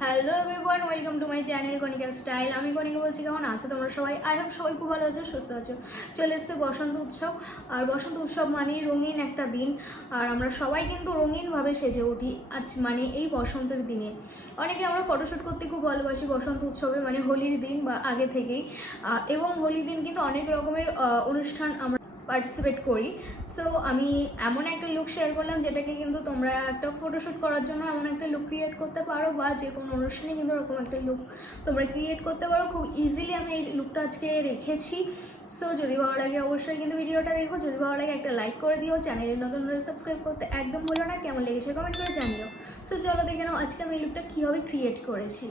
Hello everyone, welcome to my channel Konika style. আমি কনিকা বলছি, কেমন আছো তোমরা সবাই? আই হোপ সবাই খুব ভালো আছো, সুস্থ আছো। চলে এসছে বসন্ত উৎসব, আর বসন্ত উৎসব মানেই রঙিন একটা দিন। আর আমরা সবাই কিন্তু রঙিনভাবে সেজে উঠি আজ মানে এই বসন্তের দিনে। অনেকে আমরা ফটোশ্যুট করতে খুব ভালোবাসি বসন্ত উৎসবে, মানে হোলির দিন বা আগে থেকেই। এবং হোলির দিন কিন্তু অনেক রকমের অনুষ্ঠান আমরা পার্টিসিপেট করি। সো আমি এমন একটা লুক শেয়ার করলাম যেটাকে কিন্তু তোমরা একটা ফটোশ্যুট করার জন্য এমন একটা লুক ক্রিয়েট করতে পারো, বা যে কোনো অনুষ্ঠানে কিন্তু এরকম একটা লুক তোমরা ক্রিয়েট করতে পারো খুব ইজিলি। আমি এই লুকটা আজকে রেখেছি। সো যদি ভালো লাগে অবশ্যই কিন্তু ভিডিওটা দেখো, যদি ভালো লাগে একটা লাইক করে দিও, চ্যানেলে নতুন হলে সাবস্ক্রাইব করতে একদম ভুলো না। কেমন লেগেছে কমেন্ট করে জানিও। সো চলো দেখে নাও আজকে আমি এই লুকটা কীভাবে ক্রিয়েট করেছি।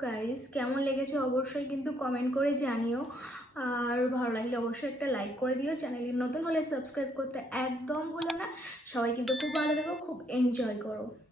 গাইস, কেমন লেগেছে অবশ্যই কিন্তু কমেন্ট করে জানিও। আর ভালো লাগলে অবশ্যই একটা লাইক করে দিও। চ্যানেলে নতুন হলে সাবস্ক্রাইব করতে একদম ভুলো না। সবাই কিন্তু খুব ভালো থেকো, খুব এনজয় করো।